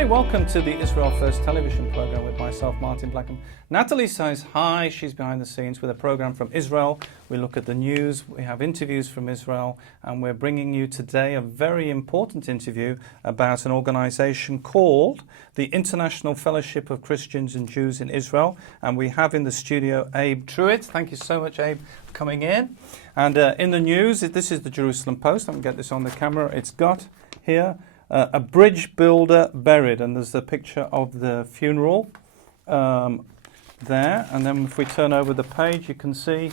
Hi, welcome to the Israel First television program with myself, Martin Blackham. Natalie says hi, she's behind the scenes with a program from Israel. We look at the news, we have interviews from Israel, and we're bringing you today a very important interview about an organization called the International Fellowship of Christians and Jews in Israel. And we have in the studio Abe Truitt. Thank you so much, Abe, for coming in. And in the news, this is the Jerusalem Post. I'm going to get this on the camera. It's got here a bridge builder buried, and there's the picture of the funeral there. And then if we turn over the page, you can see,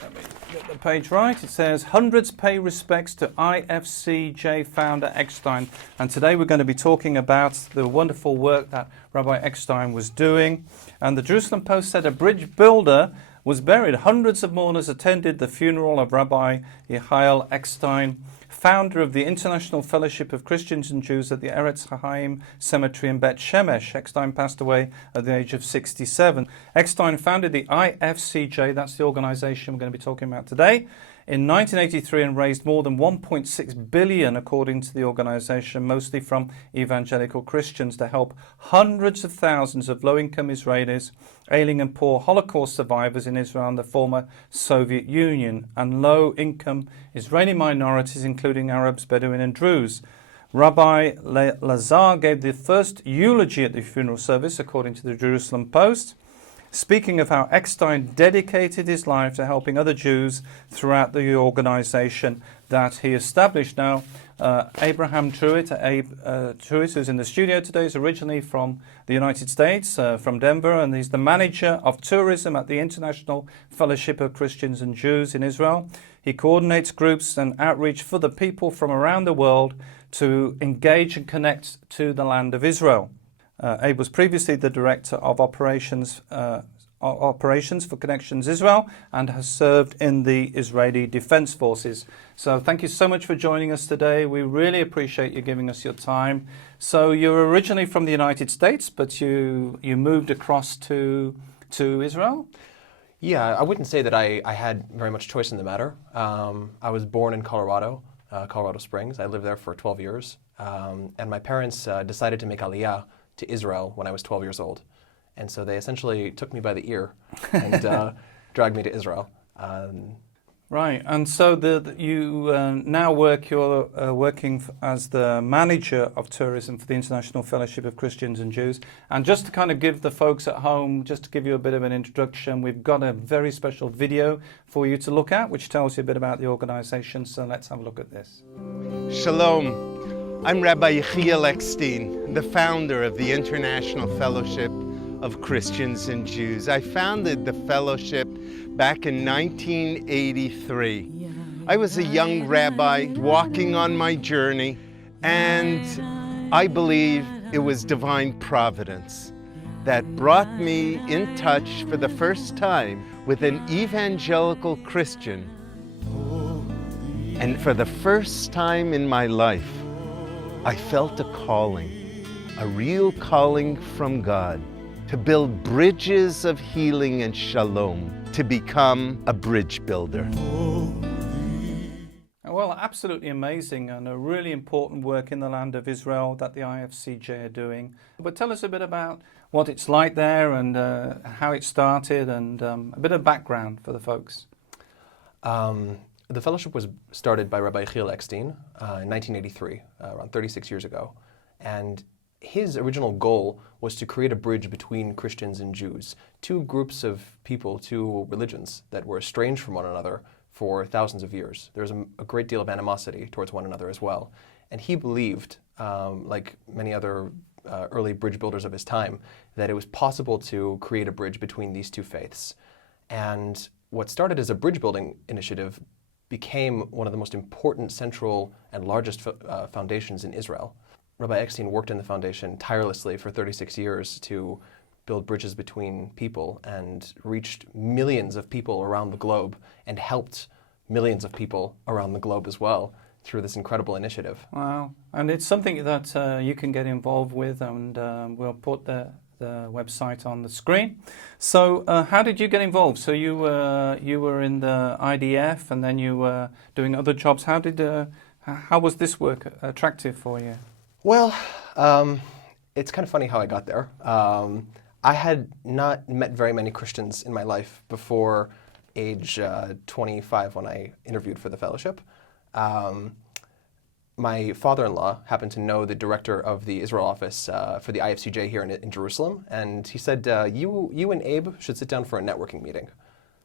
let me get the page right, it says, hundreds pay respects to IFCJ founder Eckstein. And today we're going to be talking about the wonderful work that Rabbi Eckstein was doing. And the Jerusalem Post said a bridge builder was buried. Hundreds of mourners attended the funeral of Rabbi Yechiel Eckstein, founder of the International Fellowship of Christians and Jews at the Eretz Chaim Cemetery in Bet Shemesh. Eckstein passed away at the age of 67. Eckstein founded the IFCJ, that's the organization we're going to be talking about today, in 1983 and raised more than 1.6 billion, according to the organization, mostly from evangelical Christians, to help hundreds of thousands of low-income Israelis, ailing and poor Holocaust survivors in Israel and the former Soviet Union, and low-income Israeli minorities, including Arabs, Bedouin and Druze. Rabbi Lazar gave the first eulogy at the funeral service, according to the Jerusalem Post, speaking of how Eckstein dedicated his life to helping other Jews throughout the organization that he established. Now, Abraham Truitt, Truitt, who's in the studio today, is originally from the United States, from Denver, and he's the manager of tourism at the International Fellowship of Christians and Jews in Israel. He coordinates groups and outreach for the people from around the world to engage and connect to the land of Israel. Abe was previously the director of operations for Connections Israel and has served in the Israeli Defense Forces. So thank you so much for joining us today. We really appreciate you giving us your time. So you're originally from the United States, but you moved across to Israel? Yeah, I wouldn't say that I had very much choice in the matter. I was born in Colorado, Colorado Springs. I lived there for 12 years. And my parents decided to make Aliyah to Israel when I was 12 years old. And so they essentially took me by the ear and dragged me to Israel. Right, and so you now you're working as the manager of tourism for the International Fellowship of Christians and Jews. And just to kind of give the folks at home, just to give you a bit of an introduction, we've got a very special video for you to look at, which tells you a bit about the organization. So let's have a look at this. Shalom. I'm Rabbi Yechiel Eckstein, the founder of the International Fellowship of Christians and Jews. I founded the fellowship back in 1983. I was a young rabbi walking on my journey, and I believe it was divine providence that brought me in touch for the first time with an evangelical Christian. And for the first time in my life, I felt a calling, a real calling from God, to build bridges of healing and shalom, to become a bridge builder. Well, absolutely amazing, and a really important work in the land of Israel that the IFCJ are doing. But tell us a bit about what it's like there and how it started, and a bit of background for the folks. The fellowship was started by Rabbi Yechiel Eckstein in 1983, around 36 years ago. And his original goal was to create a bridge between Christians and Jews, two groups of people, two religions that were estranged from one another for thousands of years. There was a great deal of animosity towards one another as well. And he believed, like many other early bridge builders of his time, that it was possible to create a bridge between these two faiths. And what started as a bridge building initiative became one of the most important, central, and largest foundations in Israel. Rabbi Eckstein worked in the foundation tirelessly for 36 years to build bridges between people and reached millions of people around the globe and helped millions of people around the globe as well through this incredible initiative. Wow. And it's something that you can get involved with, and we'll put the website on the screen. So how did you get involved? So you were in the IDF, and then you were doing other jobs. How was this work attractive for you? Well, it's kind of funny how I got there. I had not met very many Christians in my life before age 25 when I interviewed for the fellowship. My father-in-law happened to know the director of the Israel office for the IFCJ here in Jerusalem, and he said, you and Abe should sit down for a networking meeting.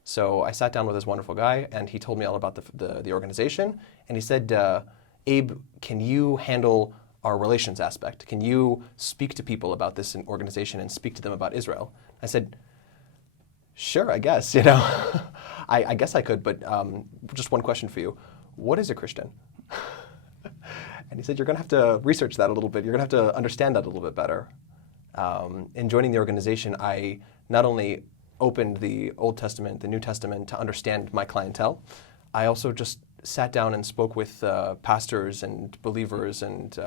So I sat down with this wonderful guy, and he told me all about the organization, and he said, Abe, can you handle our relations aspect? Can you speak to people about this organization and speak to them about Israel? I said, sure, I guess, I guess I could, but just one question for you. What is a Christian? And he said, you're going to have to research that a little bit. You're going to have to understand that a little bit better. In joining the organization, I not only opened the Old Testament, the New Testament to understand my clientele, I also just sat down and spoke with pastors and believers and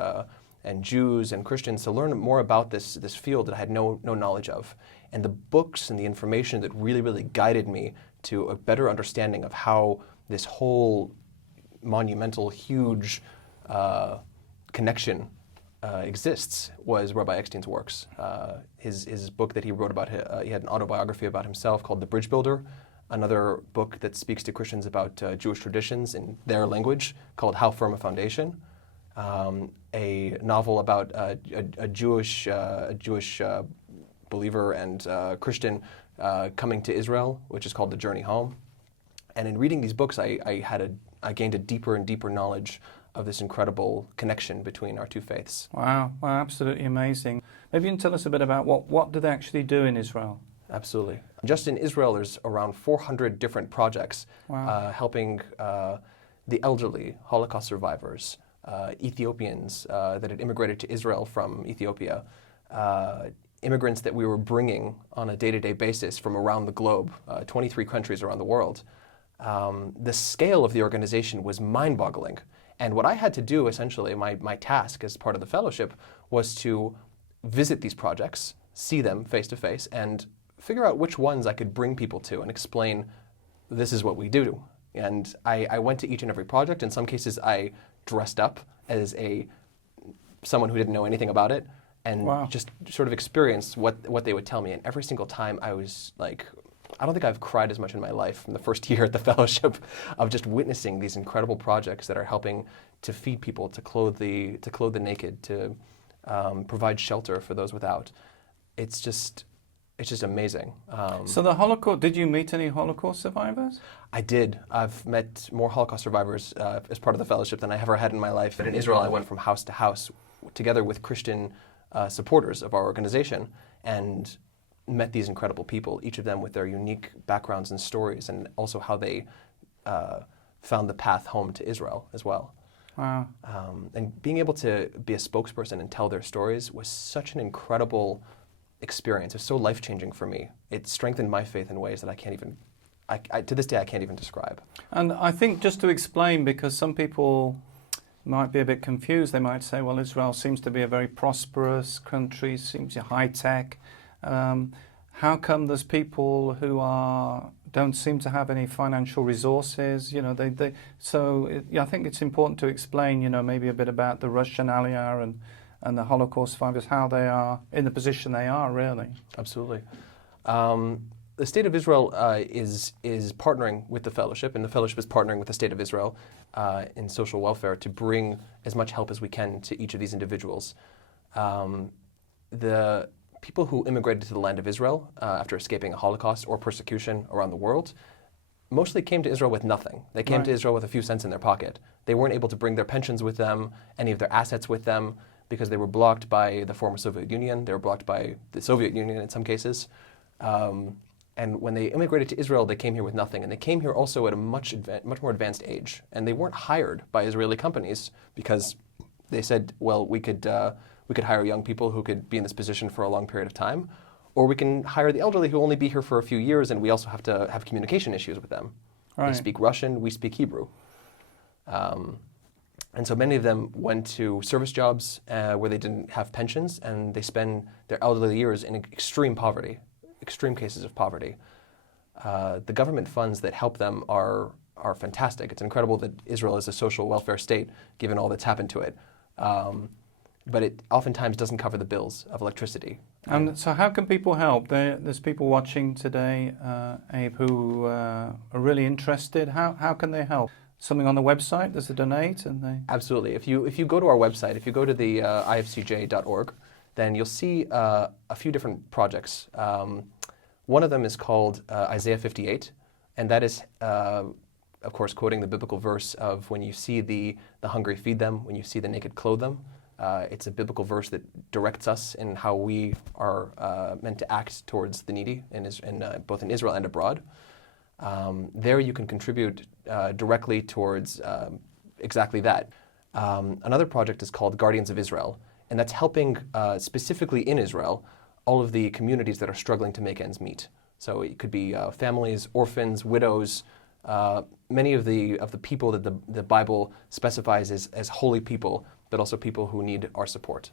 Jews and Christians to learn more about this field that I had no knowledge of. And the books and the information that really guided me to a better understanding of how this whole monumental, huge connection exists was Rabbi Eckstein's works. His book that he wrote about, he had an autobiography about himself called The Bridge Builder, another book that speaks to Christians about Jewish traditions in their language called How Firm a Foundation, a novel about a Jewish believer and Christian coming to Israel, which is called The Journey Home. And in reading these books, I gained a deeper and deeper knowledge of this incredible connection between our two faiths. Wow, absolutely amazing. Maybe you can tell us a bit about what do they actually do in Israel? Absolutely. Just in Israel, there's around 400 different projects helping the elderly, Holocaust survivors, Ethiopians that had immigrated to Israel from Ethiopia, immigrants that we were bringing on a day-to-day basis from around the globe, 23 countries around the world. The scale of the organization was mind-boggling. And what I had to do, essentially, my task as part of the fellowship, was to visit these projects, see them face-to-face, and figure out which ones I could bring people to and explain, this is what we do. And I went to each and every project. In some cases, I dressed up as someone who didn't know anything about it, and just sort of experienced what they would tell me. And every single time I was like, I don't think I've cried as much in my life from the first year at the fellowship of just witnessing these incredible projects that are helping to feed people, to clothe the naked, to provide shelter for those without. It's just amazing. So the Holocaust, did you meet any Holocaust survivors? I did. I've met more Holocaust survivors as part of the fellowship than I ever had in my life. But in Israel, I went from house to house together with Christian supporters of our organization and met these incredible people, each of them with their unique backgrounds and stories, and also how they found the path home to Israel as well. Wow. And being able to be a spokesperson and tell their stories was such an incredible experience. It was so life-changing for me. It strengthened my faith in ways that I can't even, to this day, I can't even describe. And I think just to explain, because some people might be a bit confused, they might say, well, Israel seems to be a very prosperous country, seems high-tech. How come there's people who don't seem to have any financial resources? I think it's important to explain, maybe a bit about the Russian Aliyah and the Holocaust survivors, how they are in the position they are, really. Absolutely. The State of Israel is partnering with the Fellowship, and the Fellowship is partnering with the State of Israel in social welfare to bring as much help as we can to each of these individuals. The people who immigrated to the land of Israel after escaping a Holocaust or persecution around the world mostly came to Israel with nothing. They came to Israel with a few cents in their pocket. They weren't able to bring their pensions with them, any of their assets with them, because they were blocked by the former Soviet Union. They were blocked by the Soviet Union in some cases. And when they immigrated to Israel, they came here with nothing. And they came here also at a much more advanced age. And they weren't hired by Israeli companies because they said, well, we could hire young people who could be in this position for a long period of time, or we can hire the elderly who will only be here for a few years, and we also have to have communication issues with them. Right. They speak Russian, we speak Hebrew. And so many of them went to service jobs where they didn't have pensions, and they spend their elderly years in extreme poverty, extreme cases of poverty. The government funds that help them are fantastic. It's incredible that Israel is a social welfare state, given all that's happened to it. but it oftentimes doesn't cover the bills of electricity. And so how can people help? There's people watching today, Abe, who are really interested. How can they help? Something on the website? There's a donate, and they... Absolutely. If you go to our website, if you go to the ifcj.org, then you'll see a few different projects. One of them is called Isaiah 58, and that is, of course, quoting the biblical verse of when you see the hungry, feed them, when you see the naked, clothe them. It's a biblical verse that directs us in how we are meant to act towards the needy, both in Israel and abroad. There you can contribute directly towards exactly that. Another project is called Guardians of Israel, and that's helping specifically in Israel all of the communities that are struggling to make ends meet. So it could be families, orphans, widows, many of the people that the Bible specifies as holy people, but also people who need our support.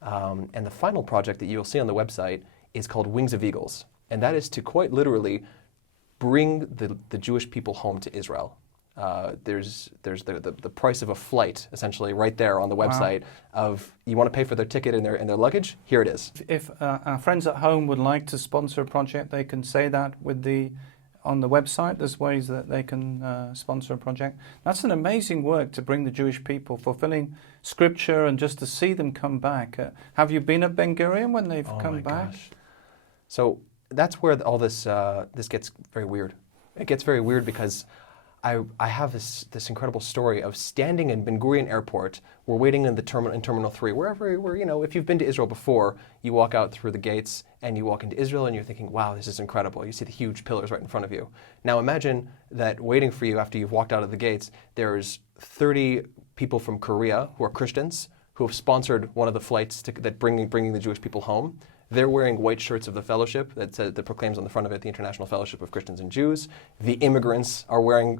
And the final project that you'll see on the website is called Wings of Eagles, and that is to quite literally bring the Jewish people home to Israel. There's the price of a flight essentially right there on the website. Wow. Of you want to pay for their ticket and their luggage, here it is. If our friends at home would like to sponsor a project, they can say that on the website. There's ways that they can sponsor a project. That's an amazing work to bring the Jewish people, fulfilling Scripture, and just to see them come back. Have you been at Ben Gurion when they've come back? Gosh. So that's where all this gets very weird. It gets very weird because I have this incredible story of standing in Ben Gurion Airport. We're waiting in Terminal 3, wherever, if you've been to Israel before, you walk out through the gates and you walk into Israel and you're thinking, wow, this is incredible. You see the huge pillars right in front of you. Now imagine that waiting for you after you've walked out of the gates, there's 30 people from Korea who are Christians who have sponsored one of the flights bringing the Jewish people home. They're wearing white shirts of the fellowship that proclaims on the front of it the International Fellowship of Christians and Jews. The immigrants are wearing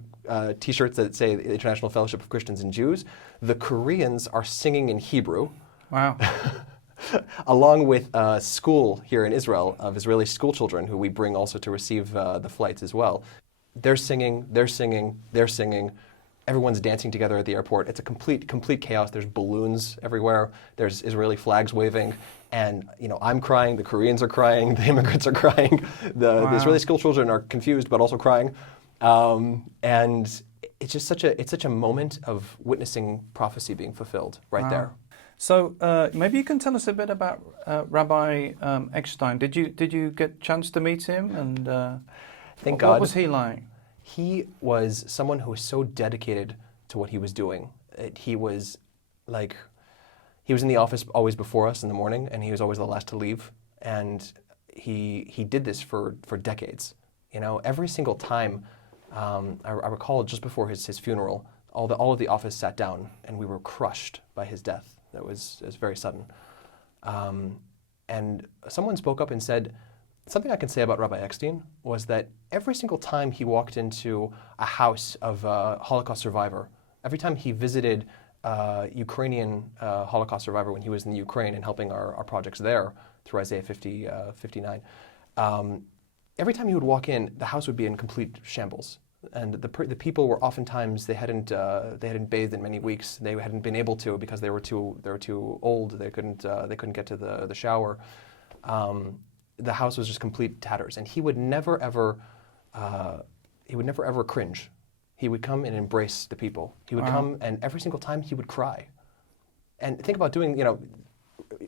T-shirts that say the International Fellowship of Christians and Jews. The Koreans are singing in Hebrew. Wow. Along with a school here in Israel of Israeli school children who we bring also to receive the flights as well. They're singing, they're singing, they're singing. Everyone's dancing together at the airport. It's a complete chaos. There's balloons everywhere. There's Israeli flags waving. And, I'm crying, the Koreans are crying, the immigrants are crying, the Israeli school children are confused but also crying. And it's just such a moment of witnessing prophecy being fulfilled right there. So maybe you can tell us a bit about Rabbi Eckstein. Did you get a chance to meet him? And Thank God. What was he like? He was someone who was so dedicated to what he was doing. He was in the office always before us in the morning, and he was always the last to leave. And he did this for decades. Every single time, I recall just before his funeral, all of the office sat down, and we were crushed by his death. It was very sudden. And someone spoke up and said, something I can say about Rabbi Eckstein was that every single time he walked into a house of a Holocaust survivor, every time he visited a Ukrainian Holocaust survivor when he was in the Ukraine and helping our projects there through Isaiah 59, every time he would walk in, the house would be in complete shambles. And the people were oftentimes, they hadn't bathed in many weeks. They hadn't been able to because they were too old. They couldn't get to the shower. The house was just complete tatters, and he would never ever cringe. He would come and embrace the people. He would come, and every single time he would cry. And think about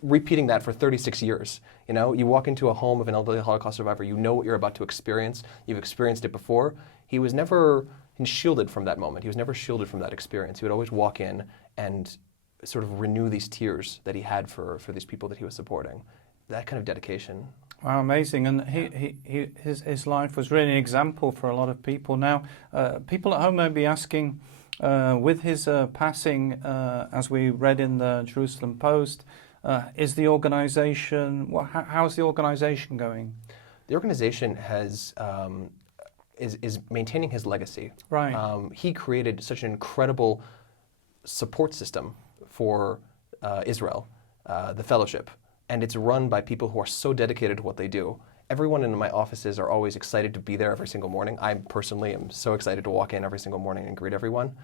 repeating that for 36 years. You walk into a home of an elderly Holocaust survivor, you know what you're about to experience. You've experienced it before. He was never shielded from that moment. He was never shielded from that experience. He would always walk in and sort of renew these tears that he had for these people that he was supporting. That kind of dedication. Wow, amazing. And his life was really an example for a lot of people. Now, people at home may be asking, with his passing, as we read in the Jerusalem Post, is the organization, how's the organization going? The organization is maintaining his legacy. Right. He created such an incredible support system for Israel, the fellowship. And it's run by people who are so dedicated to what they do. Everyone in my offices are always excited to be there every single morning. I personally am so excited to walk in every single morning and greet everyone.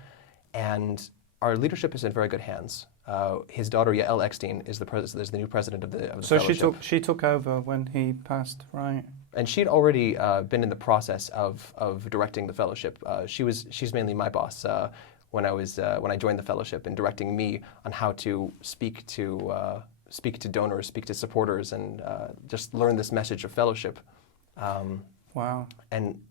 And our leadership is in very good hands. His daughter Yael Eckstein is the new president of the So fellowship. she took over when he passed, right? And she'd already been in the process of directing the fellowship. She's mainly my boss when I joined the fellowship, and directing me on how to speak to donors, speak to supporters, and just learn this message of fellowship. Wow. And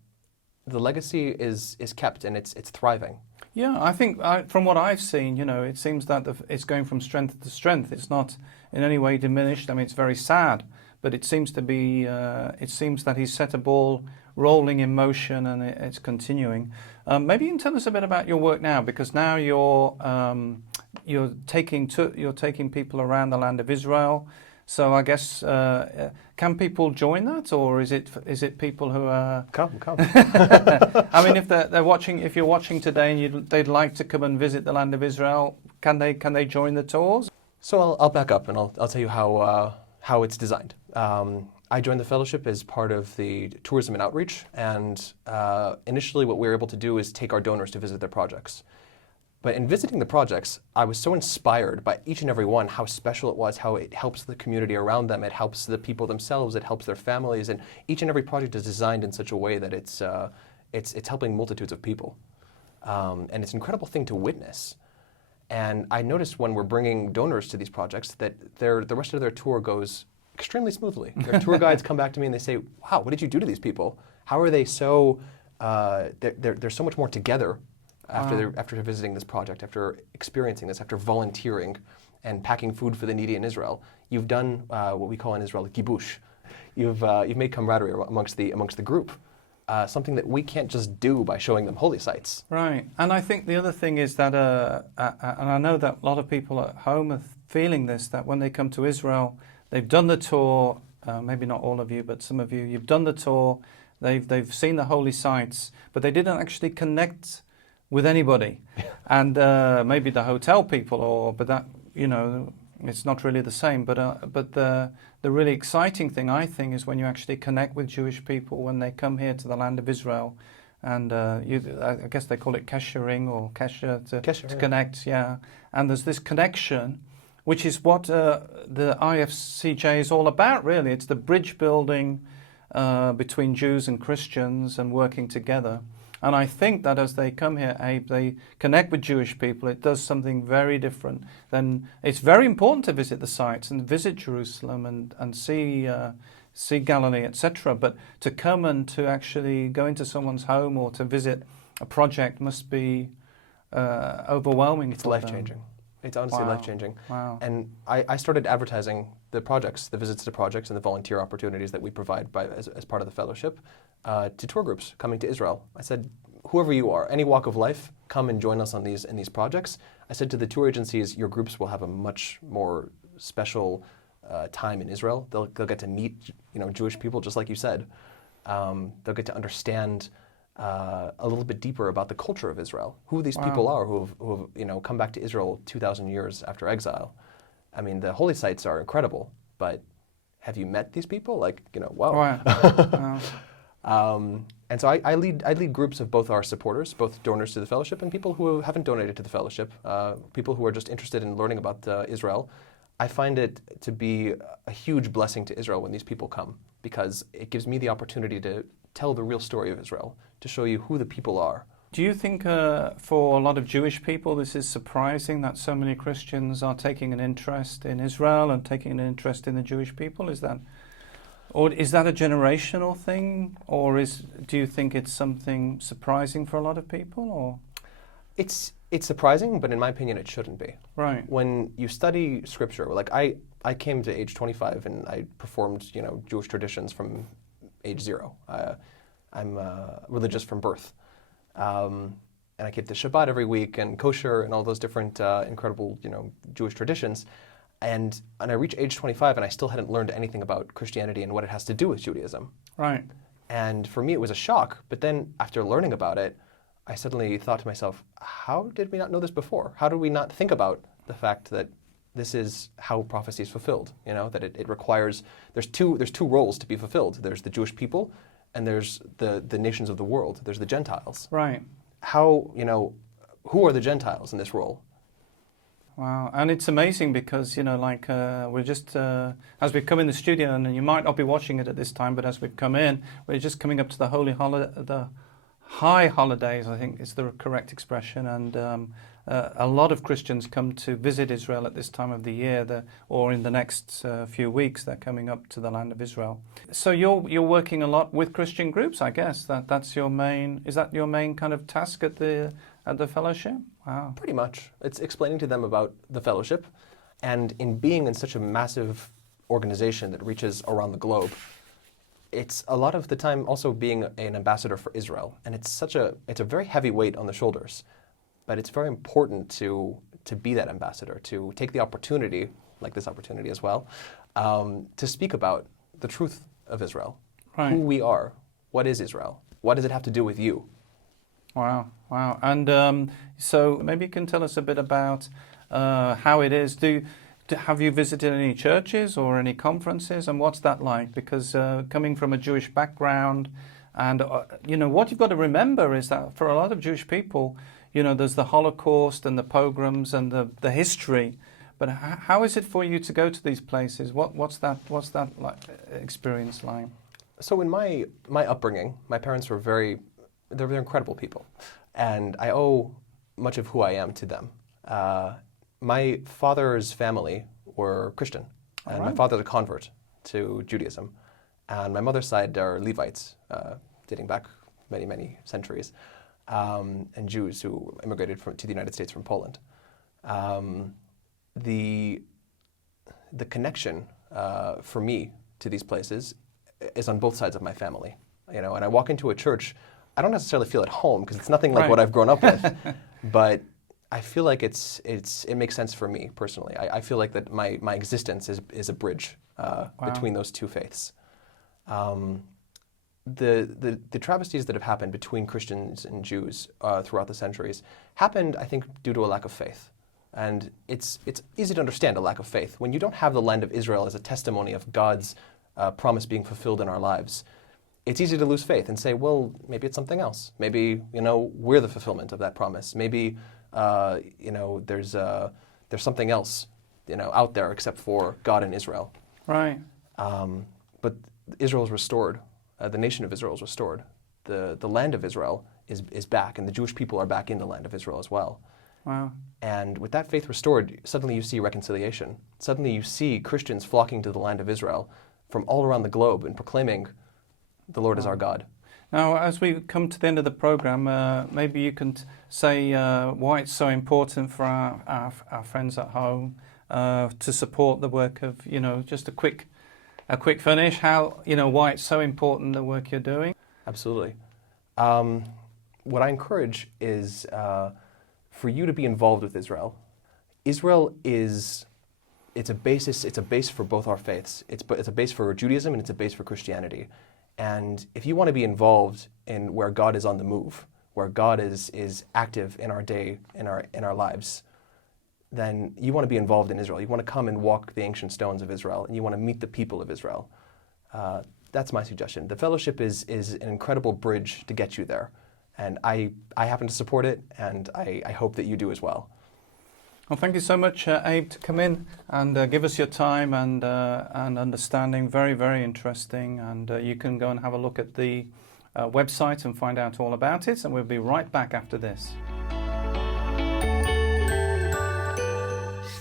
the legacy is kept, and it's thriving. Yeah, I think from what I've seen, it seems that it's going from strength to strength. It's not in any way diminished. I mean, it's very sad, but it seems to be. It seems that he's set a ball rolling in motion, and it's continuing. Maybe you can tell us a bit about your work now, because now you're taking people around the land of Israel. So I guess can people join that, or is it people who are Come. I mean, if they're watching, if you're watching today and they'd like to come and visit the land of Israel, can they join the tours? So I'll back up, and I'll tell you how it's designed. I joined the fellowship as part of the tourism and outreach, and initially what we were able to do is take our donors to visit their projects. But in visiting the projects, I was so inspired by each and every one, how special it was, how it helps the community around them, it helps the people themselves, it helps their families, and each and every project is designed in such a way that it's helping multitudes of people. And it's an incredible thing to witness. And I noticed when we're bringing donors to these projects that the rest of their tour goes extremely smoothly. Their tour guides come back to me and they say, wow, what did you do to these people? How are they so, they're so much more together after visiting this project, after experiencing this, after volunteering and packing food for the needy in Israel. You've done what we call in Israel gibush. You've made camaraderie amongst the group, something that we can't just do by showing them holy sites. Right, and I think the other thing is that, and I know that a lot of people at home are feeling this, that when they come to Israel, they've done the tour, maybe not all of you, but some of you, you've done the tour, they've seen the holy sites, but they didn't actually connect with anybody, and maybe the hotel people, but that it's not really the same. But the really exciting thing, I think, is when you actually connect with Jewish people when they come here to the land of Israel, and I guess they call it keshering or kesher to connect, yeah. And there's this connection, which is what the IFCJ is all about, really. It's the bridge building between Jews and Christians and working together. And I think that as they come here, they connect with Jewish people, it does something very different. Then it's very important to visit the sites and visit Jerusalem and see Galilee, etc. But to come and to actually go into someone's home or to visit a project must be overwhelming. It's life-changing. It's honestly life-changing. Wow. And I started advertising the projects, the visits to projects, and the volunteer opportunities that we provide as part of the fellowship to tour groups coming to Israel. I said, whoever you are, any walk of life, come and join us in these projects. I said to the tour agencies, your groups will have a much more special time in Israel. They'll get to meet Jewish people, just like you said. They'll get to understand a little bit deeper about the culture of Israel, who these people are who have come back to Israel 2,000 years after exile. I mean, the holy sites are incredible, but have you met these people? Wow. And so I lead groups of both our supporters, both donors to the fellowship and people who haven't donated to the fellowship, people who are just interested in learning about Israel. I find it to be a huge blessing to Israel when these people come, because it gives me the opportunity to tell the real story of Israel, to show you who the people are. Do you think for a lot of Jewish people this is surprising that so many Christians are taking an interest in Israel and taking an interest in the Jewish people? Is that a generational thing, or do you think it's something surprising for a lot of people? Or it's surprising, but in my opinion, it shouldn't be. Right. When you study Scripture, like I came to age 25 and I performed Jewish traditions from age 0. I'm religious from birth, and I keep the Shabbat every week and kosher and all those different incredible Jewish traditions. And I reached age 25 and I still hadn't learned anything about Christianity and what it has to do with Judaism. Right. And for me, it was a shock. But then after learning about it, I suddenly thought to myself, how did we not know this before? How did we not think about the fact that this is how prophecy is fulfilled? That it requires, there's two roles to be fulfilled. There's the Jewish people and there's the nations of the world. There's the Gentiles. Right. How, who are the Gentiles in this role? Wow. And it's amazing because, like we're just, as we've come in the studio, and you might not be watching it at this time, but as we've come in, we're just coming up to the the high holidays, I think is the correct expression. And a lot of Christians come to visit Israel at this time of the year, or in the next few weeks, they're coming up to the land of Israel. So you're working a lot with Christian groups, I guess. That's your main. Is that your main kind of task at the fellowship? Wow. Pretty much. It's explaining to them about the fellowship, and in being in such a massive organization that reaches around the globe, it's a lot of the time also being an ambassador for Israel, and it's a very heavy weight on the shoulders, but it's very important to be that ambassador, to take the opportunity, like this opportunity as well, to speak about the truth of Israel, right. Who we are, what is Israel, what does it have to do with you? Wow, wow. And so maybe you can tell us a bit about how it is. Have you visited any churches or any conferences, and what's that like? Because coming from a Jewish background, and what you've got to remember is that for a lot of Jewish people, there's the Holocaust and the pogroms and the history. But how is it for you to go to these places? What's that like, experience like? So in my upbringing, my parents were they're incredible people, and I owe much of who I am to them. My father's family were Christian, and right. My father's a convert to Judaism, and my mother's side are Levites, dating back many, many centuries, and Jews who immigrated to the United States from Poland. The connection for me to these places is on both sides of my family. And I walk into a church, I don't necessarily feel at home because it's nothing like right. what I've grown up with, but I feel like it makes sense for me personally. I feel like that my existence is a bridge wow. between those two faiths. The travesties that have happened between Christians and Jews throughout the centuries happened, I think, due to a lack of faith. And it's easy to understand a lack of faith. When you don't have the land of Israel as a testimony of God's promise being fulfilled in our lives, it's easy to lose faith and say, well, maybe it's something else. Maybe, we're the fulfillment of that promise. Maybe, there's something else, out there except for God and Israel. Right. But Israel is restored. The nation of Israel is restored. The land of Israel is back, and the Jewish people are back in the land of Israel as well. Wow. And with that faith restored, suddenly you see reconciliation. Suddenly you see Christians flocking to the land of Israel from all around the globe and proclaiming, the Lord is our God. Now, as we come to the end of the program, maybe you can say why it's so important for our friends at home to support the work of, just a quick finish, why it's so important, the work you're doing. Absolutely. What I encourage is for you to be involved with Israel. Israel it's a base for both our faiths. It's a base for Judaism and it's a base for Christianity. And if you want to be involved in where God is on the move, where God is active in our day, in our lives, then you want to be involved in Israel. You want to come and walk the ancient stones of Israel, and you want to meet the people of Israel. That's my suggestion. The fellowship is an incredible bridge to get you there. And I happen to support it, and I hope that you do as well. Well, thank you so much, Abe, to come in and give us your time and understanding. Very, very interesting. And you can go and have a look at the website and find out all about it. And we'll be right back after this.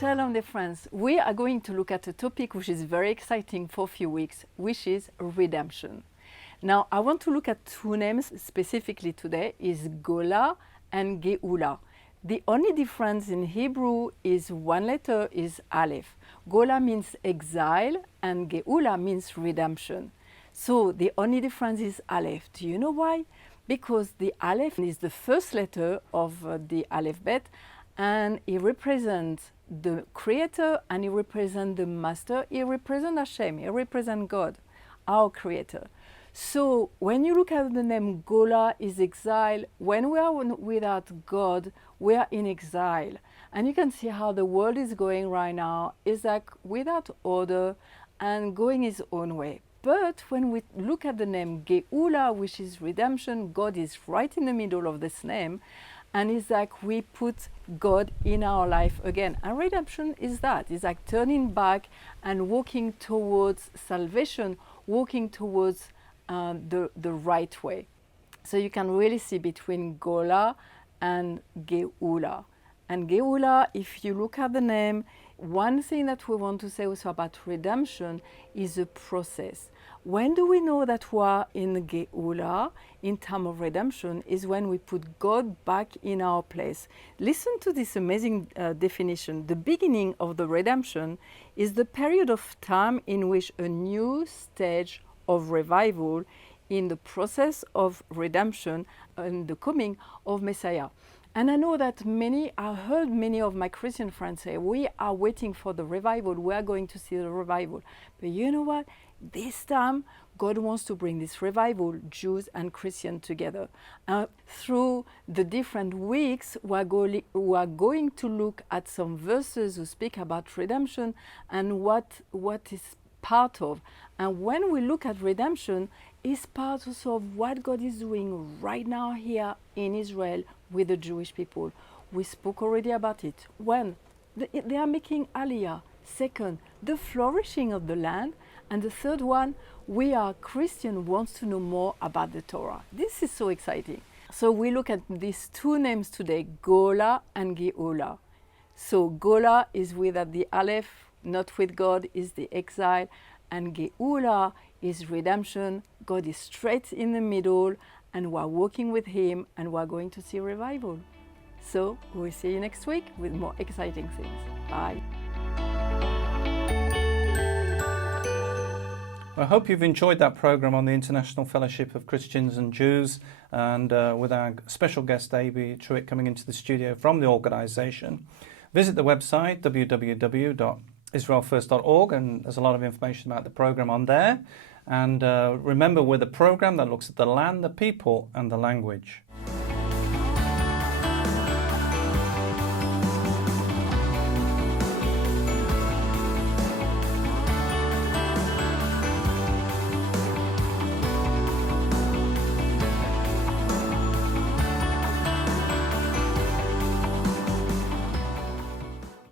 Shalom, dear friends. We are going to look at a topic which is very exciting for a few weeks, which is redemption. Now, I want to look at two names specifically today, is Gola and Geula. The only difference in Hebrew is one letter is Aleph. Gola means exile and Geula means redemption. So the only difference is Aleph. Do you know why? Because the Aleph is the first letter of the alphabet, and it represents the Creator and it represents the Master. It represents Hashem. It represents God, our Creator. So when you look at the name Gola is exile, when we are without God, we are in exile. And you can see how the world is going right now, is like without order and going its own way. But when we look at the name Geula, which is redemption, God is right in the middle of this name. And it's like we put God in our life again. And redemption is that. It's like turning back and walking towards salvation, walking towards the right way. So you can really see between Gola and Geula. And Geula, if you look at the name, one thing that we want to say also about redemption is a process. When do we know that we are in Geula, in time of redemption, is when we put God back in our place. Listen to this amazing definition. The beginning of the redemption is the period of time in which a new stage of revival in the process of redemption and the coming of Messiah. And I know that I heard many of my Christian friends say, we are waiting for the revival, we are going to see the revival. But you know what? This time, God wants to bring this revival, Jews and Christians together. Through the different weeks, we are going to look at some verses who speak about redemption and what is part of. And when we look at redemption, it's part also of what God is doing right now here in Israel with the Jewish people. We spoke already about it. When they are making Aliyah. Second, the flourishing of the land. And the third one, we are Christian wants to know more about the Torah. This is so exciting. So we look at these two names today, Gola and Geula. So Gola is without the Aleph, not with God, is the exile. And Geula is redemption. God is straight in the middle, and we're walking with Him, and we're going to see revival. So we'll see you next week with more exciting things. Bye. I hope you've enjoyed that program on the International Fellowship of Christians and Jews, and with our special guest, Abi Truitt, coming into the studio from the organization. Visit the website, www.israelfirst.org, and there's a lot of information about the program on there. And remember, we're the program that looks at the land, the people, and the language.